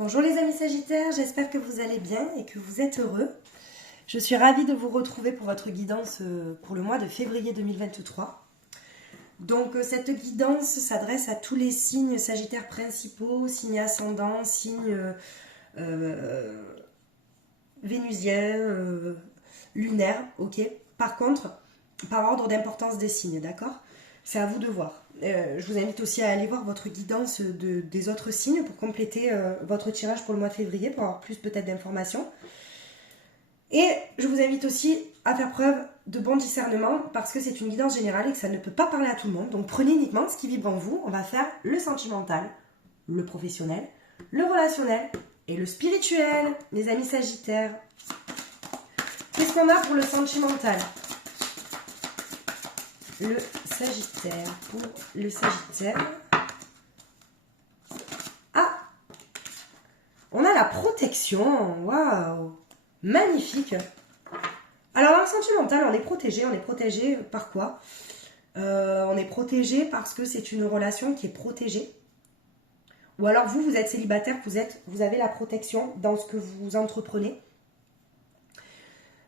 Bonjour les amis Sagittaires, j'espère que vous allez bien et que vous êtes heureux. Je suis ravie de vous retrouver pour votre guidance pour le mois de février 2023. Donc cette guidance s'adresse à tous les signes Sagittaires principaux, signes ascendants, signes vénusiens, lunaires, ok. Par contre, par ordre d'importance des signes, d'accord? C'est à vous de voir. Je vous invite aussi à aller voir votre guidance des autres signes pour compléter votre tirage pour le mois de février, pour avoir plus peut-être d'informations. Et je vous invite aussi à faire preuve de bon discernement parce que c'est une guidance générale et que ça ne peut pas parler à tout le monde. Donc prenez uniquement ce qui vibre en vous. On va faire le sentimental, le professionnel, le relationnel et le spirituel, les amis Sagittaires. Qu'est-ce qu'on a pour le sentimental ? Le Sagittaire, pour le Sagittaire. Ah, on a la protection, waouh, magnifique. Alors dans le sentimental, on est protégé par quoi? On est protégé parce que c'est une relation qui est protégée. Ou alors vous êtes célibataire, vous avez la protection dans ce que vous entreprenez.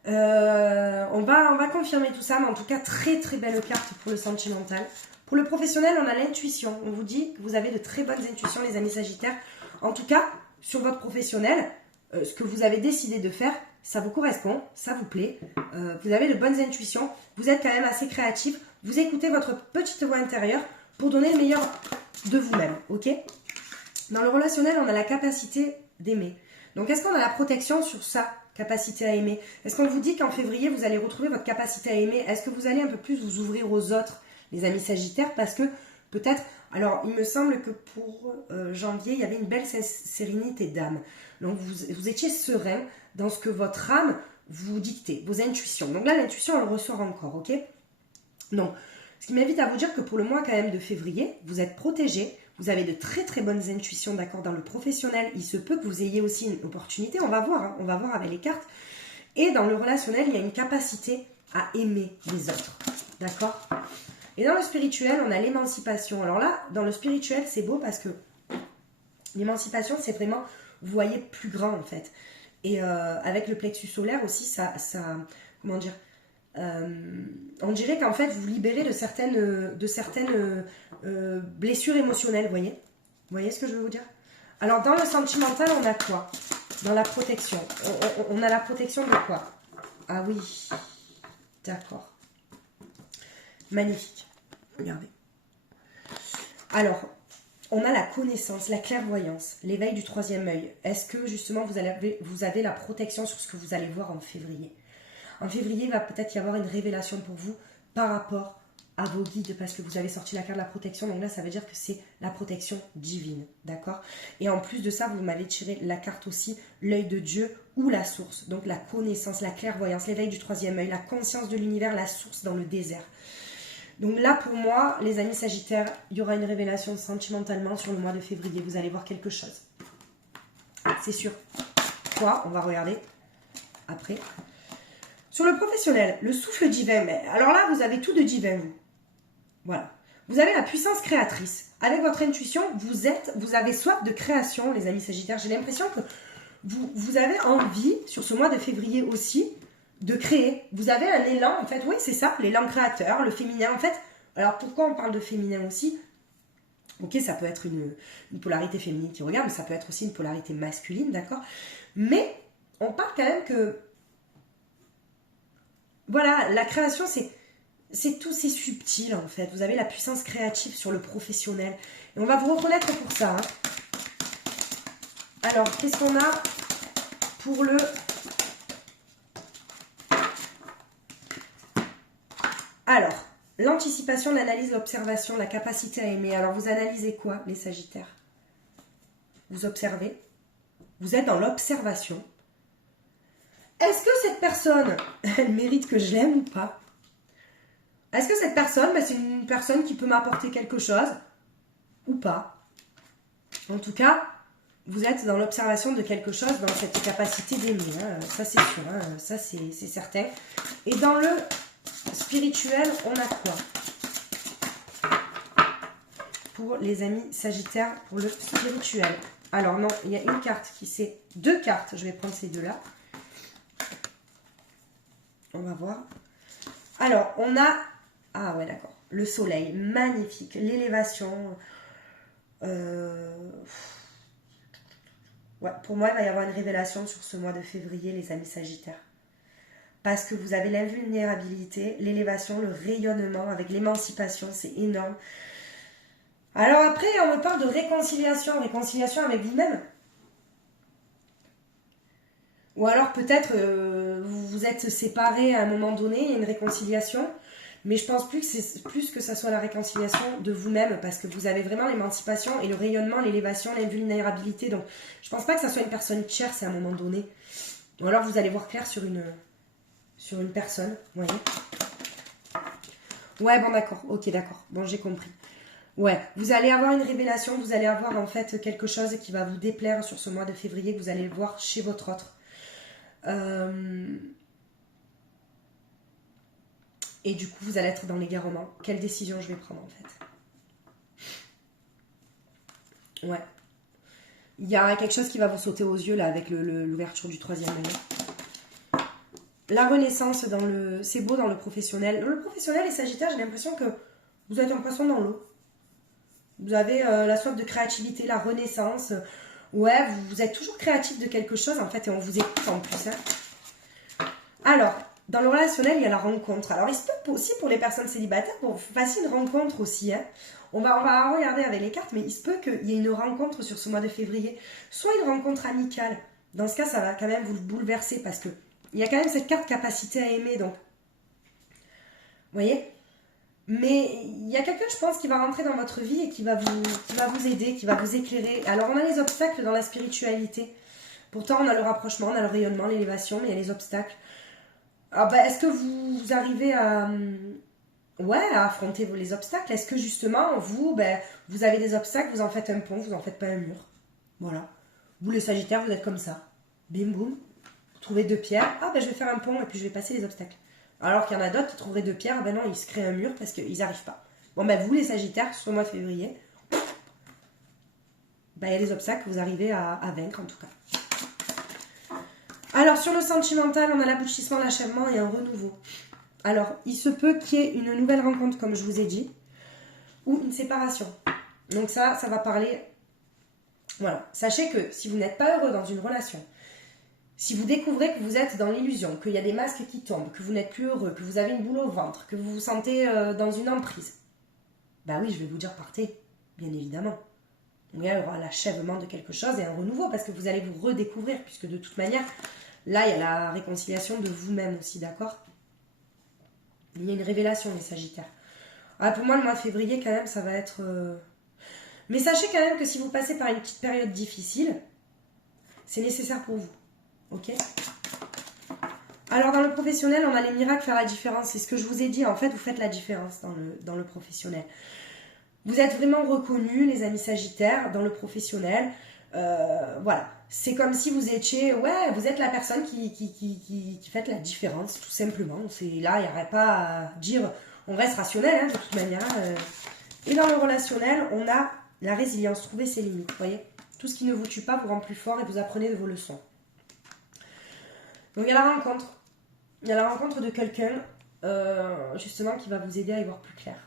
On va confirmer tout ça, mais en tout cas très très belle carte pour le sentimental. Pour le professionnel, on a l'intuition. On vous dit que vous avez de très bonnes intuitions, les amis Sagittaires. En tout cas, sur votre professionnel, ce que vous avez décidé de faire, ça vous correspond, ça vous plaît. Vous avez de bonnes intuitions. Vous êtes quand même assez créatif. Vous écoutez votre petite voix intérieure pour donner le meilleur de vous-même, ok? Dans le relationnel, on a la capacité d'aimer. Donc, est-ce qu'on a la protection sur ça? Capacité à aimer. Est-ce qu'on vous dit qu'en février, vous allez retrouver votre capacité à aimer? Est-ce que vous allez un peu plus vous ouvrir aux autres, les amis Sagittaires? Parce que peut-être, alors il me semble que pour janvier, il y avait une belle sérénité d'âme. Donc vous étiez serein dans ce que votre âme vous dictait, vos intuitions. Donc là, l'intuition, elle ressort encore, ok? Donc, ce qui m'invite à vous dire que pour le mois quand même de février, vous êtes protégé. Vous avez de très très bonnes intuitions, d'accord, dans le professionnel. Il se peut que vous ayez aussi une opportunité, on va voir, hein, on va voir avec les cartes. Et dans le relationnel, il y a une capacité à aimer les autres, d'accord? Et dans le spirituel, on a l'émancipation. Alors là, dans le spirituel, c'est beau parce que l'émancipation, c'est vraiment, vous voyez plus grand en fait. Et avec le plexus solaire aussi, ça comment dire, on dirait qu'en fait vous vous libérez de certaines blessures émotionnelles, vous voyez ce que je veux vous dire? Alors dans le sentimental, on a quoi? Dans la protection, on a la protection de quoi? Ah oui, d'accord, magnifique, regardez. Alors on a la connaissance, la clairvoyance, l'éveil du troisième œil. Est-ce que justement vous avez la protection sur ce que vous allez voir en février? En février, il va peut-être y avoir une révélation pour vous par rapport à vos guides parce que vous avez sorti la carte de la protection. Donc là, ça veut dire que c'est la protection divine, d'accord? Et en plus de ça, vous m'avez tiré la carte aussi, l'œil de Dieu ou la source. Donc la connaissance, la clairvoyance, l'éveil du troisième œil, la conscience de l'univers, la source dans le désert. Donc là, pour moi, les amis Sagittaires, il y aura une révélation sentimentalement sur le mois de février. Vous allez voir quelque chose. C'est sûr. Quoi? On va regarder après. Sur le professionnel, le souffle divin, mais alors là, vous avez tout de divin, vous. Voilà. Vous avez la puissance créatrice. Avec votre intuition, vous avez soif de création, les amis Sagittaires. J'ai l'impression que vous avez envie, sur ce mois de février aussi, de créer. Vous avez un élan, en fait, oui, c'est ça, l'élan créateur, le féminin, en fait. Alors, pourquoi on parle de féminin aussi? Ok, ça peut être une polarité féminine qui regarde, mais ça peut être aussi une polarité masculine, d'accord? Mais, on parle quand même que voilà, la création, c'est tout, c'est subtil en fait. Vous avez la puissance créative sur le professionnel. Et on va vous reconnaître pour ça. Hein. Alors, qu'est-ce qu'on a pour le... Alors, l'anticipation, l'analyse, l'observation, la capacité à aimer. Alors, vous analysez quoi, les Sagittaires? Vous observez. Vous êtes dans l'observation. Est-ce que cette personne, elle mérite que je l'aime ou pas? Est-ce que cette personne, c'est une personne qui peut m'apporter quelque chose ou pas? En tout cas, vous êtes dans l'observation de quelque chose, dans cette capacité d'aimer. Hein. Ça, c'est sûr. Hein. Ça, c'est certain. Et dans le spirituel, on a quoi? Pour les amis Sagittaires, pour le spirituel. Alors non, il y a une carte qui c'est... 2 cartes, je vais prendre ces deux-là. On va voir. Alors, on a... Ah ouais, d'accord. Le soleil, magnifique. L'élévation. Ouais, pour moi, il va y avoir une révélation sur ce mois de février, les amis Sagittaires. Parce que vous avez l'invulnérabilité, l'élévation, le rayonnement avec l'émancipation, c'est énorme. Alors après, on me parle de réconciliation avec vous-même. Ou alors peut-être vous vous êtes séparés à un moment donné, il y a une réconciliation. Mais je pense plus que ça soit la réconciliation de vous-même, parce que vous avez vraiment l'émancipation et le rayonnement, l'élévation, l'invulnérabilité. Donc je pense pas que ça soit une personne tierce à un moment donné. Ou alors vous allez voir clair sur une personne, vous voyez. Ouais, bon d'accord, ok d'accord, bon j'ai compris. Ouais, vous allez avoir une révélation, vous allez avoir en fait quelque chose qui va vous déplaire sur ce mois de février, que vous allez voir chez votre autre. Et du coup, vous allez être dans l'égarement. Quelle décision je vais prendre en fait? Ouais. Il y a quelque chose qui va vous sauter aux yeux là avec l'ouverture du 3e œil. La renaissance dans le... C'est beau dans le professionnel. Dans le professionnel, les Sagittaires, j'ai l'impression que vous êtes un poisson dans l'eau. Vous avez la soif de créativité, la renaissance. Ouais, vous êtes toujours créatif de quelque chose en fait et on vous écoute en plus. Hein. Alors, dans le relationnel, il y a la rencontre. Alors, il se peut aussi pour les personnes célibataires, pour facile une rencontre aussi. Hein. On va regarder avec les cartes, mais il se peut qu'il y ait une rencontre sur ce mois de février. Soit une rencontre amicale. Dans ce cas, ça va quand même vous bouleverser parce que il y a quand même cette carte capacité à aimer. Donc, vous voyez? Mais il y a quelqu'un, je pense, qui va rentrer dans votre vie et qui va vous aider, qui va vous éclairer. Alors, on a les obstacles dans la spiritualité. Pourtant, on a le rapprochement, on a le rayonnement, l'élévation, mais il y a les obstacles. Ah bah, est-ce que vous arrivez à affronter les obstacles? Est-ce que justement, vous avez des obstacles, vous en faites un pont, vous en faites pas un mur? Voilà. Vous, les Sagittaires, vous êtes comme ça. Bim, boum. Vous trouvez 2 pierres. Ah je vais faire un pont et puis je vais passer les obstacles. Alors qu'il y en a d'autres qui trouveraient 2 pierres. Ben non, ils se créent un mur parce qu'ils n'arrivent pas. Bon, vous, les Sagittaires, sur le mois de février, il y a des obstacles que vous arrivez à vaincre en tout cas. Alors, sur le sentimental, on a l'aboutissement, l'achèvement et un renouveau. Alors, il se peut qu'il y ait une nouvelle rencontre, comme je vous ai dit, ou une séparation. Donc ça va parler... Voilà. Sachez que si vous n'êtes pas heureux dans une relation, si vous découvrez que vous êtes dans l'illusion, qu'il y a des masques qui tombent, que vous n'êtes plus heureux, que vous avez une boule au ventre, que vous vous sentez dans une emprise, oui, je vais vous dire partez, bien évidemment. Il y aura l'achèvement de quelque chose et un renouveau, parce que vous allez vous redécouvrir, puisque de toute manière... Là, il y a la réconciliation de vous-même aussi, d'accord? Il y a une révélation, les Sagittaires. Pour moi, le mois de février, quand même, ça va être... Mais sachez quand même que si vous passez par une petite période difficile, c'est nécessaire pour vous. Ok? Alors, dans le professionnel, on a les miracles faire la différence. C'est ce que je vous ai dit. En fait, vous faites la différence dans le professionnel. Vous êtes vraiment reconnus, les amis Sagittaires, dans le professionnel. Voilà. C'est comme si vous étiez, vous êtes la personne qui fait la différence, tout simplement. C'est là, il n'y aurait pas à dire, on reste rationnel, hein, de toute manière. Et dans le relationnel, on a la résilience, trouver ses limites, vous voyez. Tout ce qui ne vous tue pas vous rend plus fort et vous apprenez de vos leçons. Donc il y a la rencontre. Il y a la rencontre de quelqu'un, justement, qui va vous aider à y voir plus clair.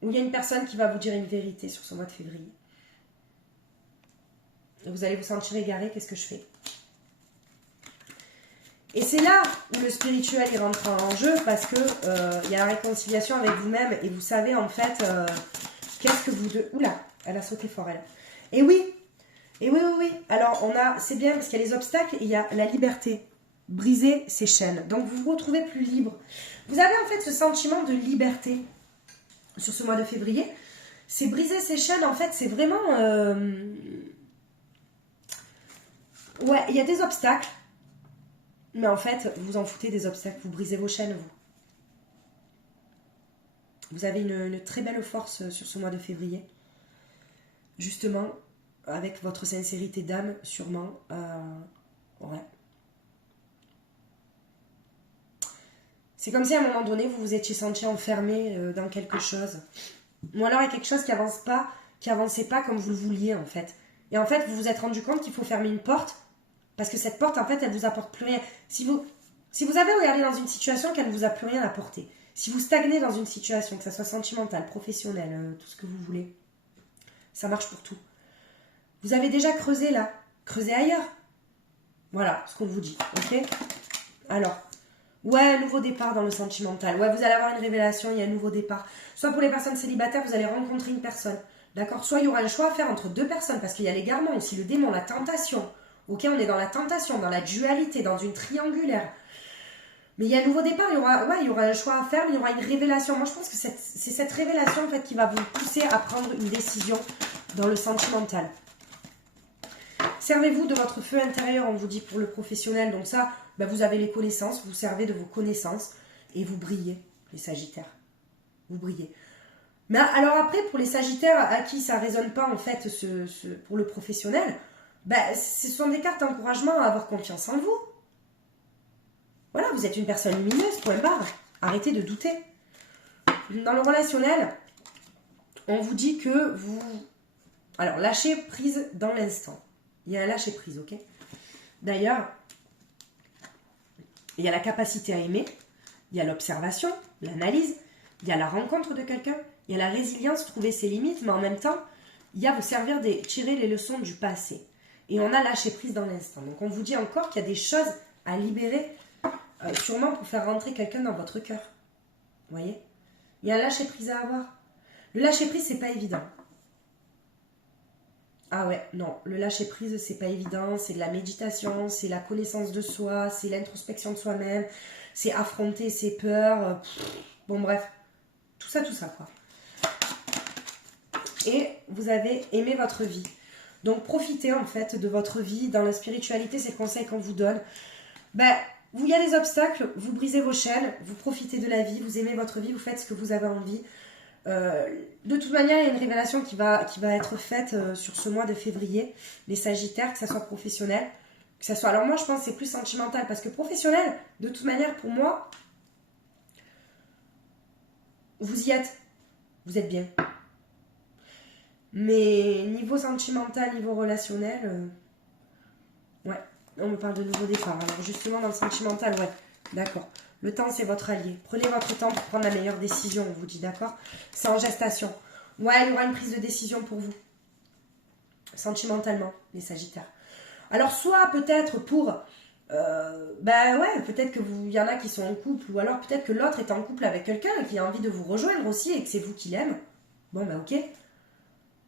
Ou il y a une personne qui va vous dire une vérité sur ce mois de février. Vous allez vous sentir égaré, qu'est-ce que je fais? Et c'est là où le spirituel il rentre en jeu, parce que il y a la réconciliation avec vous-même et vous savez en fait qu'est-ce que vous deux... Oula, elle a sauté fort elle. Et oui. Alors c'est bien parce qu'il y a les obstacles et il y a la liberté. Briser ses chaînes. Donc vous vous retrouvez plus libre. Vous avez en fait ce sentiment de liberté sur ce mois de février. C'est briser ses chaînes, en fait, c'est vraiment... Ouais, il y a des obstacles. Mais en fait, vous en foutez des obstacles. Vous brisez vos chaînes, vous. Vous avez une très belle force sur ce mois de février. Justement, avec votre sincérité d'âme, sûrement. Ouais. C'est comme si à un moment donné, vous vous étiez senti enfermé dans quelque chose. Ou alors il y a quelque chose qui n'avance pas qui avançait pas comme vous le vouliez en fait. Et en fait, vous vous êtes rendu compte qu'il faut fermer une porte parce que cette porte, en fait, elle vous apporte plus rien. Si vous avez regardé dans une situation qu'elle ne vous a plus rien apporté, si vous stagnez dans une situation, que ça soit sentimentale, professionnelle, tout ce que vous voulez, ça marche pour tout. Vous avez déjà creusé là, creusez ailleurs. Voilà ce qu'on vous dit, ok? Alors, ouais, nouveau départ dans le sentimental. Ouais, vous allez avoir une révélation, il y a un nouveau départ. Soit pour les personnes célibataires, vous allez rencontrer une personne. D'accord? Soit il y aura un choix à faire entre deux personnes, parce qu'il y a l'égarement aussi, le démon, la tentation. Ok, on est dans la tentation, dans la dualité, dans une triangulaire. Mais il y a un nouveau départ, il y aura un choix à faire, mais il y aura une révélation. Moi, je pense que c'est cette révélation en fait, qui va vous pousser à prendre une décision dans le sentimental. Servez-vous de votre feu intérieur, on vous dit pour le professionnel. Donc ça, ben vous avez les connaissances, vous servez de vos connaissances et vous brillez, les Sagittaires. Vous brillez. Mais alors après, pour les Sagittaires à qui ça ne résonne pas en fait pour le professionnel, ben, ce sont des cartes d'encouragement à avoir confiance en vous. Voilà, vous êtes une personne lumineuse, point barre. Arrêtez de douter. Dans le relationnel, on vous dit que vous... Alors, lâchez prise dans l'instant. Il y a un lâcher prise, ok? D'ailleurs, il y a la capacité à aimer, il y a l'observation, l'analyse, il y a la rencontre de quelqu'un, il y a la résilience, trouver ses limites, mais en même temps, il y a vous servir tirer les leçons du passé. Et on a lâché prise dans l'instant. Donc on vous dit encore qu'il y a des choses à libérer, sûrement pour faire rentrer quelqu'un dans votre cœur. Vous voyez? Il y a un lâcher prise à avoir. Le lâcher prise, c'est pas évident. Ah ouais, non, le lâcher prise, c'est pas évident, c'est de la méditation, c'est la connaissance de soi, c'est l'introspection de soi-même, c'est affronter ses peurs, bon bref, tout ça quoi. Et vous avez aimé votre vie. Donc profitez en fait de votre vie, dans la spiritualité, c'est le conseil qu'on vous donne. Ben, il y a des obstacles, vous brisez vos chaînes, vous profitez de la vie, vous aimez votre vie, vous faites ce que vous avez envie. De toute manière, il y a une révélation qui va être faite sur ce mois de février, les Sagittaires, que ça soit professionnel, que ça soit... Alors moi, je pense que c'est plus sentimental, parce que professionnel, de toute manière, pour moi, vous y êtes. Vous êtes bien. Mais niveau sentimental, niveau relationnel, ouais, on me parle de nouveau départ. Alors justement, dans le sentimental, ouais, d'accord. Le temps, c'est votre allié. Prenez votre temps pour prendre la meilleure décision, on vous dit, d'accord? C'est en gestation. Ouais, il y aura une prise de décision pour vous. Sentimentalement, les Sagittaires. Alors, soit peut-être pour... ben ouais, peut-être que il y en a qui sont en couple, ou alors peut-être que l'autre est en couple avec quelqu'un et qui a envie de vous rejoindre aussi et que c'est vous qui l'aime. Bon, ben ok.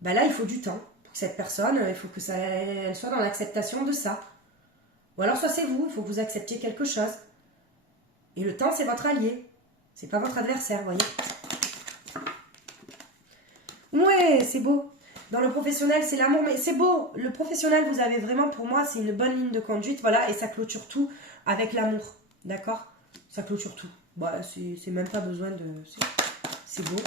Ben là, il faut du temps pour que cette personne, il faut que elle soit dans l'acceptation de ça. Ou alors, soit c'est vous, il faut que vous acceptiez quelque chose. Et le temps, c'est votre allié. C'est pas votre adversaire, vous voyez. Ouais, c'est beau. Dans le professionnel, c'est l'amour, mais c'est beau. Le professionnel, vous avez vraiment, pour moi, c'est une bonne ligne de conduite, voilà, et ça clôture tout avec l'amour, d'accord? Ça clôture tout. Bah, c'est même pas besoin de... C'est beau.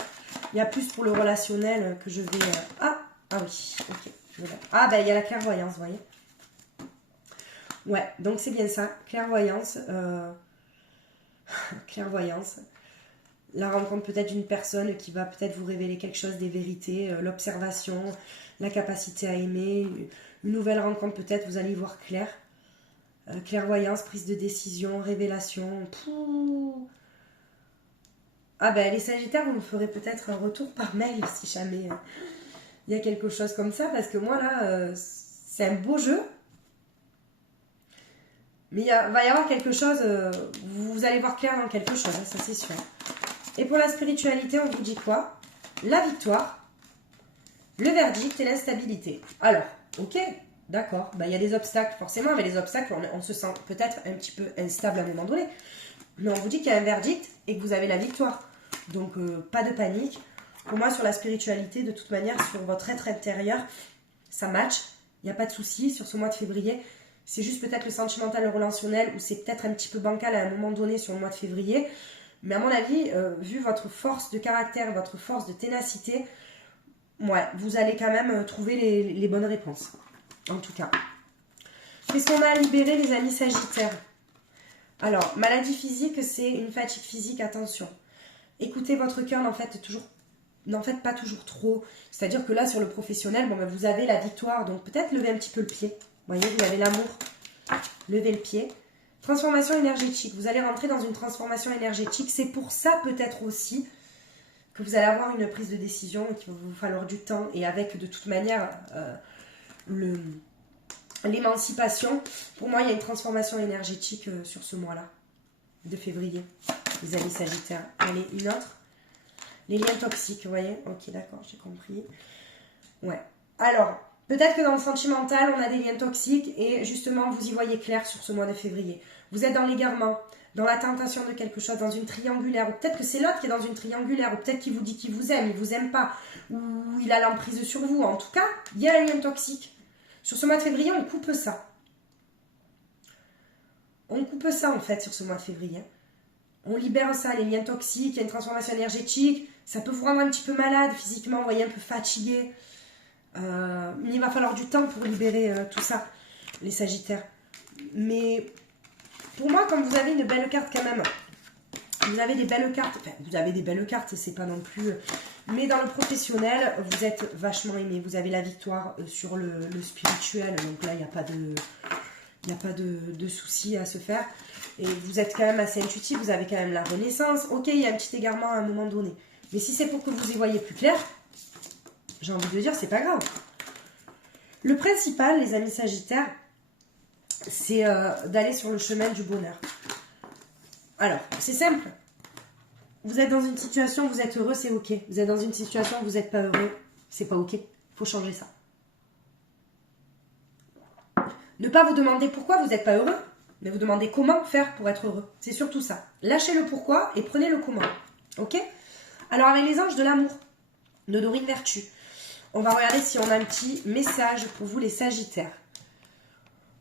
Il y a plus pour le relationnel que je vais... Ah oui, ok. Ah, ben, il y a la clairvoyance, vous voyez. Ouais, donc c'est bien ça, clairvoyance. Clairvoyance. La rencontre peut-être d'une personne qui va peut-être vous révéler quelque chose, des vérités, l'observation, la capacité à aimer, une nouvelle rencontre peut-être, vous allez y voir clair. Clairvoyance, prise de décision, révélation. Pouh. Ah ben les Sagittaires, vous me ferez peut-être un retour par mail si jamais il y a quelque chose comme ça, parce que moi là, c'est un beau jeu. Mais va y avoir quelque chose, vous allez voir clair dans quelque chose, hein, ça c'est sûr. Et pour la spiritualité, on vous dit quoi? La victoire, le verdict et l'instabilité. Alors, ok, d'accord, il y a des obstacles forcément, mais les obstacles, on se sent peut-être un petit peu instable à un moment donné. Mais on vous dit qu'il y a un verdict et que vous avez la victoire. Donc, pas de panique. Pour moi, sur la spiritualité, de toute manière, sur votre être intérieur, ça match. Il n'y a pas de souci sur ce mois de février. C'est juste peut-être le sentimental, le relationnel, où c'est peut-être un petit peu bancal à un moment donné sur le mois de février. Mais à mon avis, vu votre force de caractère, votre force de ténacité, ouais, vous allez quand même trouver les bonnes réponses. En tout cas. Qu'est-ce qu'on a à libérer, les amis Sagittaires? Alors, maladie physique, c'est une fatigue physique, attention. Écoutez votre cœur, n'en faites toujours n'en faites pas toujours trop. C'est-à-dire que là, sur le professionnel, bon, ben, vous avez la victoire, donc peut-être lever un petit peu le pied. Vous voyez, vous avez l'amour, levez le pied. Transformation énergétique, vous allez rentrer dans une transformation énergétique. C'est pour ça peut-être aussi que vous allez avoir une prise de décision et qu'il va vous falloir du temps. Et avec de toute manière l'émancipation, pour moi il y a une transformation énergétique sur ce mois-là, de février, les amis Sagittaires. Allez, une autre. Les liens toxiques, vous voyez. Ok, d'accord, j'ai compris. Ouais. Alors, peut-être que dans le sentimental, on a des liens toxiques et justement, vous y voyez clair sur ce mois de février. Vous êtes dans l'égarement, dans la tentation de quelque chose, dans une triangulaire, ou peut-être que c'est l'autre qui est dans une triangulaire, ou peut-être qu'il vous dit qu'il vous aime, il vous aime pas, ou il a l'emprise sur vous. En tout cas, il y a un lien toxique. Sur ce mois de février, on coupe ça. On coupe ça, en fait, sur ce mois de février. On libère ça, les liens toxiques, il y a une transformation énergétique. Ça peut vous rendre un petit peu malade physiquement, vous voyez, un peu fatigué. Il va falloir du temps pour libérer tout ça, les Sagittaires. Mais pour moi, comme vous avez une belle carte quand même, vous avez des belles cartes, enfin, vous avez des belles cartes, c'est pas non plus... Mais dans le professionnel, vous êtes vachement aimé. Vous avez la victoire sur le spirituel, donc là, il n'y a pas de souci à se faire. Et vous êtes quand même assez intuitif, vous avez quand même la renaissance. Ok, il y a un petit égarement à un moment donné. Mais si c'est pour que vous y voyez plus clair, j'ai envie de dire, c'est pas grave. Le principal, les amis Sagittaires, c'est d'aller sur le chemin du bonheur. Alors, c'est simple. Vous êtes dans une situation, vous êtes heureux, c'est ok. Vous êtes dans une situation, vous n'êtes pas heureux, c'est pas ok. Il faut changer ça. Ne pas vous demander pourquoi vous n'êtes pas heureux, mais vous demander comment faire pour être heureux. C'est surtout ça. Lâchez le pourquoi et prenez le comment. Ok? Alors, avec les anges de l'amour, de Dorine Vertu, on va regarder si on a un petit message pour vous, les Sagittaires.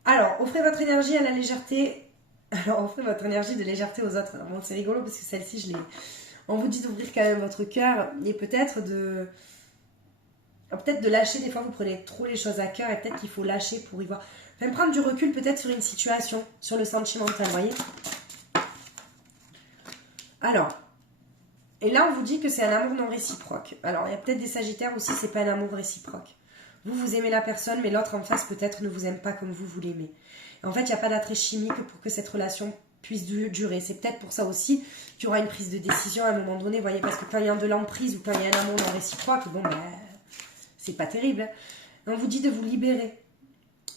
Alors, offrez votre énergie à la légèreté. Alors, offrez votre énergie de légèreté aux autres. Alors, bon, c'est rigolo parce que celle-ci, on vous dit d'ouvrir quand même votre cœur et peut-être de lâcher. Des fois, vous prenez trop les choses à cœur et peut-être qu'il faut lâcher pour y voir. Enfin, prendre du recul peut-être sur une situation, sur le sentimental, vous voyez. Alors, et là, on vous dit que c'est un amour non réciproque. Alors, il y a peut-être des Sagittaires aussi, c'est pas un amour réciproque. Vous aimez la personne, mais l'autre en face peut-être ne vous aime pas comme vous l'aimez. En fait, il n'y a pas d'attrait chimique pour que cette relation puisse durer. C'est peut-être pour ça aussi qu'il y aura une prise de décision à un moment donné, vous voyez, parce que quand il y a de l'emprise ou quand il y a un amour non réciproque, bon, ben, c'est pas terrible. On vous dit de vous libérer.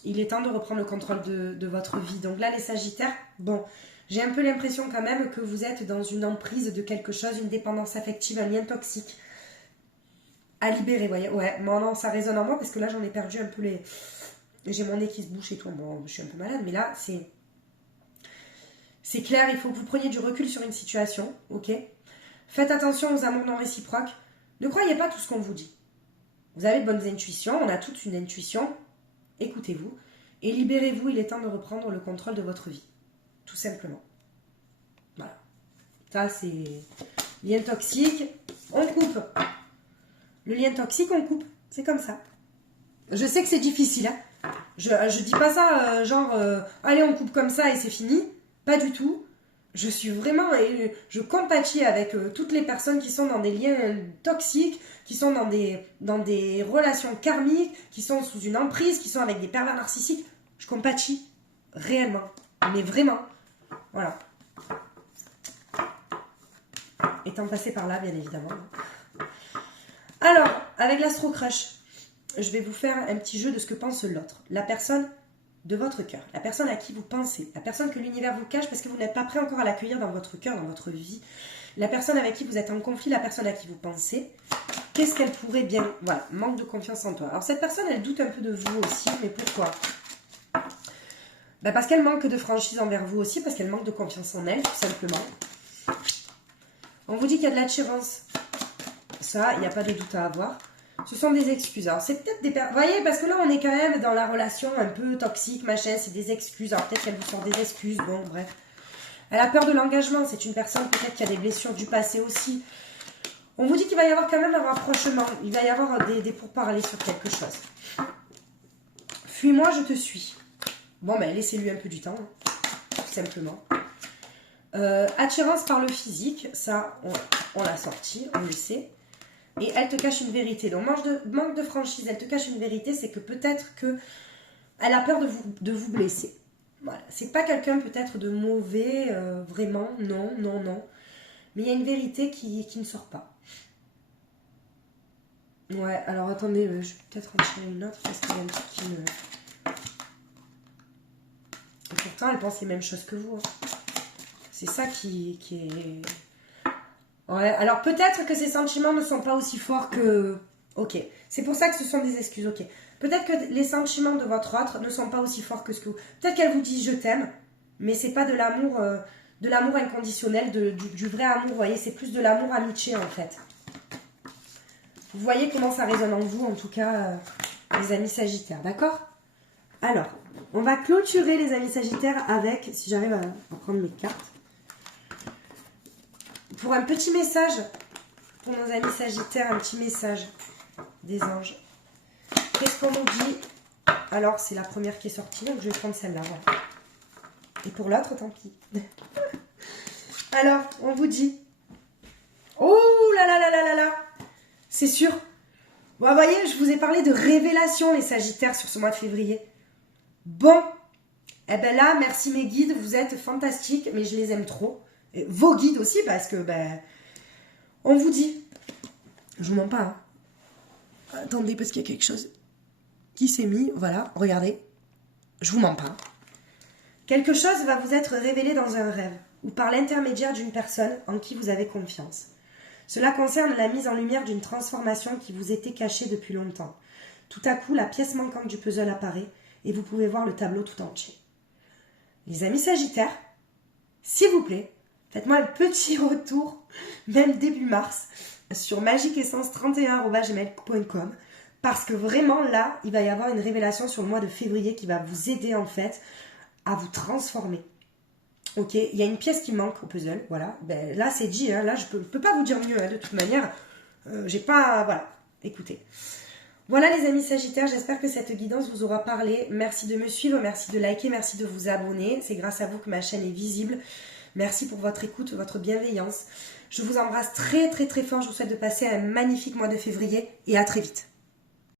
Il est temps de reprendre le contrôle de votre vie. Donc là, les Sagittaires, bon, j'ai un peu l'impression quand même que vous êtes dans une emprise de quelque chose, une dépendance affective, un lien toxique à libérer, vous voyez. Ouais, non, ça résonne en moi parce que là, j'en ai perdu un peu les... J'ai mon nez qui se bouche et tout. Bon, je suis un peu malade, mais là, c'est clair, il faut que vous preniez du recul sur une situation, ok? Faites attention aux amours non réciproques. Ne croyez pas tout ce qu'on vous dit. Vous avez de bonnes intuitions, on a toute une intuition. Écoutez-vous et libérez-vous, il est temps de reprendre le contrôle de votre vie. Tout simplement. Voilà. Ça, c'est lien toxique. On coupe. Le lien toxique, on coupe. C'est comme ça. Je sais que c'est difficile, hein. Je dis pas ça allez, on coupe comme ça et c'est fini. Pas du tout. Je suis vraiment... Je compatis avec toutes les personnes qui sont dans des liens toxiques, qui sont dans des relations karmiques, qui sont sous une emprise, qui sont avec des pervers narcissiques. Je compatis réellement. Mais vraiment. Voilà. Étant passé par là, bien évidemment. Alors, avec l'Astro Crush, je vais vous faire un petit jeu de ce que pense l'autre. La personne de votre cœur, la personne à qui vous pensez, la personne que l'univers vous cache parce que vous n'êtes pas prêt encore à l'accueillir dans votre cœur, dans votre vie, la personne avec qui vous êtes en conflit, la personne à qui vous pensez, qu'est-ce qu'elle pourrait bien... Voilà, manque de confiance en toi. Alors cette personne, elle doute un peu de vous aussi, mais pourquoi? Parce qu'elle manque de franchise envers vous aussi, parce qu'elle manque de confiance en elle, tout simplement. On vous dit qu'il y a de l'attirance. Ça, il n'y a pas de doute à avoir. Ce sont des excuses. Alors, c'est peut-être des... Vous voyez, parce que là, on est quand même dans la relation un peu toxique, machin, c'est des excuses. Alors, peut-être qu'elle vous sort des excuses, bon, bref. Elle a peur de l'engagement. C'est une personne, peut-être, qui a des blessures du passé aussi. On vous dit qu'il va y avoir quand même un rapprochement. Il va y avoir des pourparlers sur quelque chose. Fuis-moi, je te suis. Bon, laissez-lui un peu du temps, hein, tout simplement. Attirance par le physique, ça, on l'a sorti, on le sait. et elle te cache une vérité. Donc manque de franchise, elle te cache une vérité, c'est que peut-être que elle a peur de vous blesser. Voilà. C'est pas quelqu'un peut-être de mauvais, vraiment, non. Mais il y a une vérité qui ne sort pas. Ouais, alors attendez, je vais peut-être en tirer une autre parce qu'il y a un truc qui me... Et pourtant, elle pense les mêmes choses que vous. Hein. C'est ça qui est... Ouais, alors peut-être que ces sentiments ne sont pas aussi forts que... Ok, c'est pour ça que ce sont des excuses, ok. Peut-être que les sentiments de votre autre ne sont pas aussi forts que ce que vous... Peut-être qu'elle vous dit « je t'aime », mais c'est pas de l'amour inconditionnel, du vrai amour, vous voyez, c'est plus de l'amour amitié en fait. Vous voyez comment ça résonne en vous, en tout cas, les amis sagittaires, d'accord? Alors, on va clôturer les amis sagittaires avec, si j'arrive à prendre mes cartes, pour un petit message, pour nos amis sagittaires, un petit message des anges. Qu'est-ce qu'on nous dit? Alors, c'est la première qui est sortie, donc je vais prendre celle-là, voilà. Et pour l'autre, tant pis. Alors, on vous dit... Oh là là là là là là! C'est sûr. Bon, vous voyez, je vous ai parlé de révélation, les sagittaires, sur ce mois de février. Bon. Eh ben là, merci mes guides, vous êtes fantastiques, mais je les aime trop. Et vos guides aussi, parce que, ben... On vous dit... Je vous mens pas, hein. Attendez, parce qu'il y a quelque chose qui s'est mis. Voilà, regardez. Je vous mens pas. Quelque chose va vous être révélé dans un rêve, ou par l'intermédiaire d'une personne en qui vous avez confiance. Cela concerne la mise en lumière d'une transformation qui vous était cachée depuis longtemps. Tout à coup, la pièce manquante du puzzle apparaît et vous pouvez voir le tableau tout entier. Les amis sagittaires, s'il vous plaît, faites-moi un petit retour, même début mars, sur magiqueessence31@gmail.com parce que vraiment là, il va y avoir une révélation sur le mois de février qui va vous aider en fait à vous transformer. Ok, il y a une pièce qui manque au puzzle, voilà. Ben, là, c'est dit, hein, là, je peux pas vous dire mieux, hein, de toute manière. J'ai pas... Voilà, écoutez. Voilà les amis sagittaires, j'espère que cette guidance vous aura parlé. Merci de me suivre, merci de liker, merci de vous abonner. C'est grâce à vous que ma chaîne est visible. Merci pour votre écoute, votre bienveillance. Je vous embrasse très très très fort, je vous souhaite de passer un magnifique mois de février et à très vite.